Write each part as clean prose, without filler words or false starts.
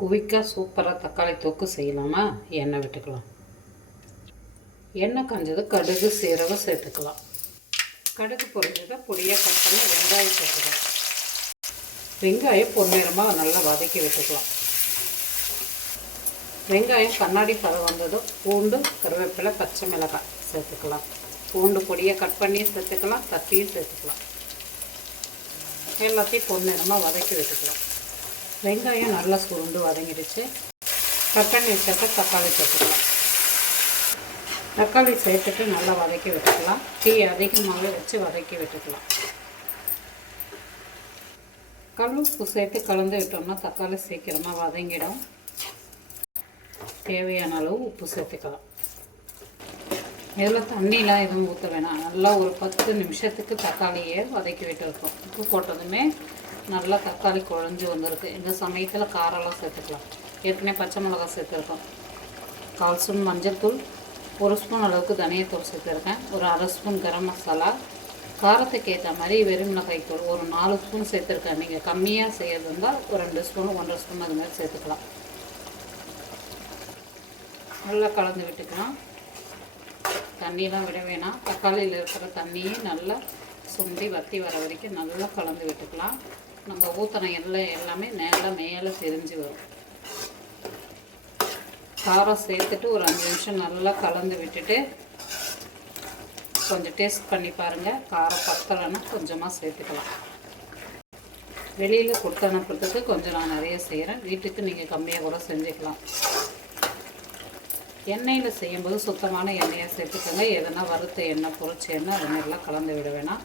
குயிக்காக சூப்பராக தக்காளி தொக்கு செய்யலாமா? எண்ணெய் விட்டுக்கலாம். எண்ணெய் காஞ்சது கடுகு சீரகம் சேர்த்துக்கலாம். கடுகு பொரிஞ்சதை பொடியாக கட் பண்ணி வெங்காயம் சேர்த்துக்கலாம். வெங்காயம் பொன்னிறமாக நல்லா வதக்கி விட்டுக்கலாம். வெங்காயம் கண்ணாடி பதம் வந்ததும் பூண்டு, கருவேப்பிலை, பச்சை மிளகாய் சேர்த்துக்கலாம். பூண்டு பொடியை கட் பண்ணி சேர்த்துக்கலாம், தட்டியும் சேர்த்துக்கலாம். எல்லாத்தையும் பொன்னிறமாக வதக்கி விட்டுக்கலாம். வெங்காயம் நல்லா சுருண்டு வதங்கிடுச்சு. கட் பண்ணி வச்சப்ப தக்காளி சேர்த்துக்கலாம். தக்காளி சேர்த்துட்டு நல்லா வதக்கி விட்டுக்கலாம். டீ அதிகமாகவே வச்சு வதக்கி விட்டுக்கலாம். கல் உப்பு சேர்த்து கலந்து விட்டோம்னா தக்காளி சீக்கிரமாக வதங்கிடும். தேவையான அளவு உப்பு சேர்த்துக்கலாம். இதில் தண்ணிலாம் எதுவும் ஊற்ற வேணாம். நல்லா ஒரு 10 நிமிஷத்துக்கு தக்காளியை வதக்கி விட்டுருக்கோம். உப்பு போட்டதுமே நல்லா தக்காளி குழஞ்சி வந்திருக்கு. இந்த சமயத்தில் காரெல்லாம் சேர்த்துக்கலாம். ஏற்கனவே பச்சை மிளகாய் சேர்த்துருக்கோம். 1/4 ஸ்பூன் மஞ்சள் தூள், 1 ஸ்பூன் அளவுக்கு தனியாத்தூள் சேர்த்துருக்கேன். ஒரு 1/2 ஸ்பூன் கரம் மசாலா, காரத்துக்கு ஏற்ற மாதிரி வெறுமிளகாய் தூள் ஒரு 4 ஸ்பூன் சேர்த்துருக்கேன். நீங்கள் கம்மியாக செய்யறது இருந்தால் ஒரு 2 ஸ்பூன் 1.5 ஸ்பூன் அது மாதிரி சேர்த்துக்கலாம். நல்லா கலந்து விட்டுக்கலாம். தண்ணியெலாம் விட வேணாம். தக்காளியில் இருக்கிற தண்ணியே நல்லா சுண்டி வற்றி வர வரைக்கும் நல்லா கலந்து விட்டுக்கலாம். நம்ம ஊற்றின எல்லாமே மேலே தெரிஞ்சு வரும். காரம் சேர்த்துட்டு ஒரு 5 நிமிஷம் நல்லா கலந்து விட்டுட்டு கொஞ்சம் டேஸ்ட் பண்ணி பாருங்கள். காரம் பத்தலைன்னா கொஞ்சமாக சேர்த்துக்கலாம். வெளியில் கொடுத்து அனுப்புறதுக்கு கொஞ்சம் நான் நிறைய செய்கிறேன். வீட்டுக்கு நீங்கள் கம்மியாக கூட செஞ்சுக்கலாம். எண்ணெயில் செய்யும்போது சுத்தமான எண்ணெயாக சேர்த்துக்கோங்க. எதனா வறுத்த எண்ணெய், பொரிச்ச எண்ணெய் அது மாதிரிலாம் கலந்து விட வேணாம்.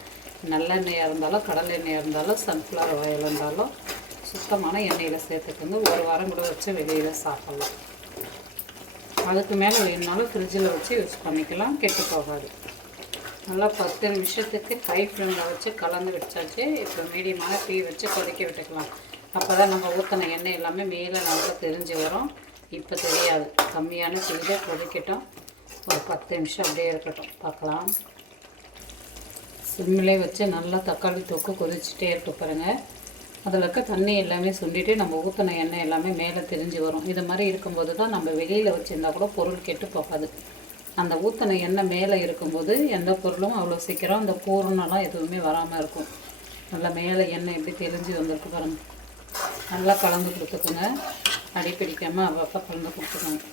நல்லெண்ணெயாக இருந்தாலும் கடலை எண்ணெயாக இருந்தாலும் சன்ஃப்ளவர் ஆயில் இருந்தாலும் சுத்தமான எண்ணெயில் சேர்த்துக்கோங்க. ஒரு வாரம் கூட வச்சு வெளியில் சாப்பிட்லாம். அதுக்கு மேலே வேணுனாலும் ஃப்ரிட்ஜில் வச்சு யூஸ் பண்ணிக்கலாம், கெட்டு போகாது. நல்லா 10 நிமிஷத்துக்கு ஹை ஃப்ளேமில் வச்சு கலந்து வச்சாச்சு. இப்போ மீடியமான தீ வச்சு கொதிக்க விட்டுக்கலாம். அப்போ தான் நம்ம ஊற்றின எண்ணெய் எல்லாமே மேலே நல்லா தெரிஞ்சு வரும். இப்போ தெரியாது. கம்மியான தீயில கொதிக்கட்டும். ஒரு 10 நிமிஷம் அப்படியே இருக்கட்டும், பார்க்கலாம். சிம்மிலே வச்சு நல்லா தக்காளி தொக்கு கொதிச்சுட்டே இருக்கு பாருங்கள். அதில் இருக்க தண்ணி எல்லாமே சுண்டிட்டு நம்ம ஊற்றின எண்ணெய் எல்லாமே மேலே தெரிஞ்சு வரும். இது மாதிரி இருக்கும்போது தான் நம்ம வெளியில் வச்சுருந்தா கூட பொருள் கெட்டு போகாது. அந்த ஊற்றின எண்ணெய் மேலே இருக்கும்போது எந்த பொருளும் அவ்வளோ சீக்கிரம் அந்த பூரணெல்லாம் எதுவுமே வராமல் இருக்கும். நல்லா மேலே எண்ணெய் எப்படி தெரிஞ்சு வந்திருக்கு பாருங்கள். நல்லா கலந்து கொடுத்துக்குங்க. அடிப்பிடிக்காமல் அவ்வப்போ கலந்து கொடுத்துக்கோங்க.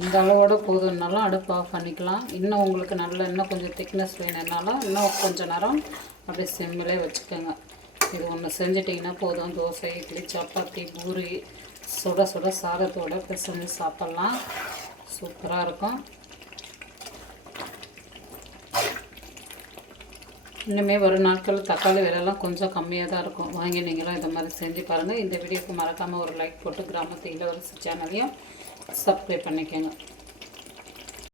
இந்த அளவோடு போதும்னாலும் அடுப்பு ஆஃப் பண்ணிக்கலாம். இன்னும் உங்களுக்கு இன்னும் கொஞ்சம் திக்னஸ் வேணும்னாலும் இன்னும் கொஞ்சம் நேரம் அப்படியே சிம்மிலே வச்சுக்கோங்க. இது ஒன்று செஞ்சிட்டிங்கன்னா போதும். தோசை, இட்லி, சப்பாத்தி, பூரி சுட சுட சாதத்தோடு பிசைஞ்சு சாப்பிட்லாம். சூப்பராக இருக்கும். இன்னுமே வரும் நாட்கள் தக்காளி விலைலாம் கொஞ்சம் கம்மியாக தான் இருக்கும். வாங்கி நீங்களும் இதை மாதிரி செஞ்சு பாருங்கள். இந்த வீடியோக்கு மறக்காமல் ஒரு லைக் போட்டு கிராமத்து இளவரசி சேனலையும் சப்ஸ்கிரைப் பண்ணிக்கோங்க.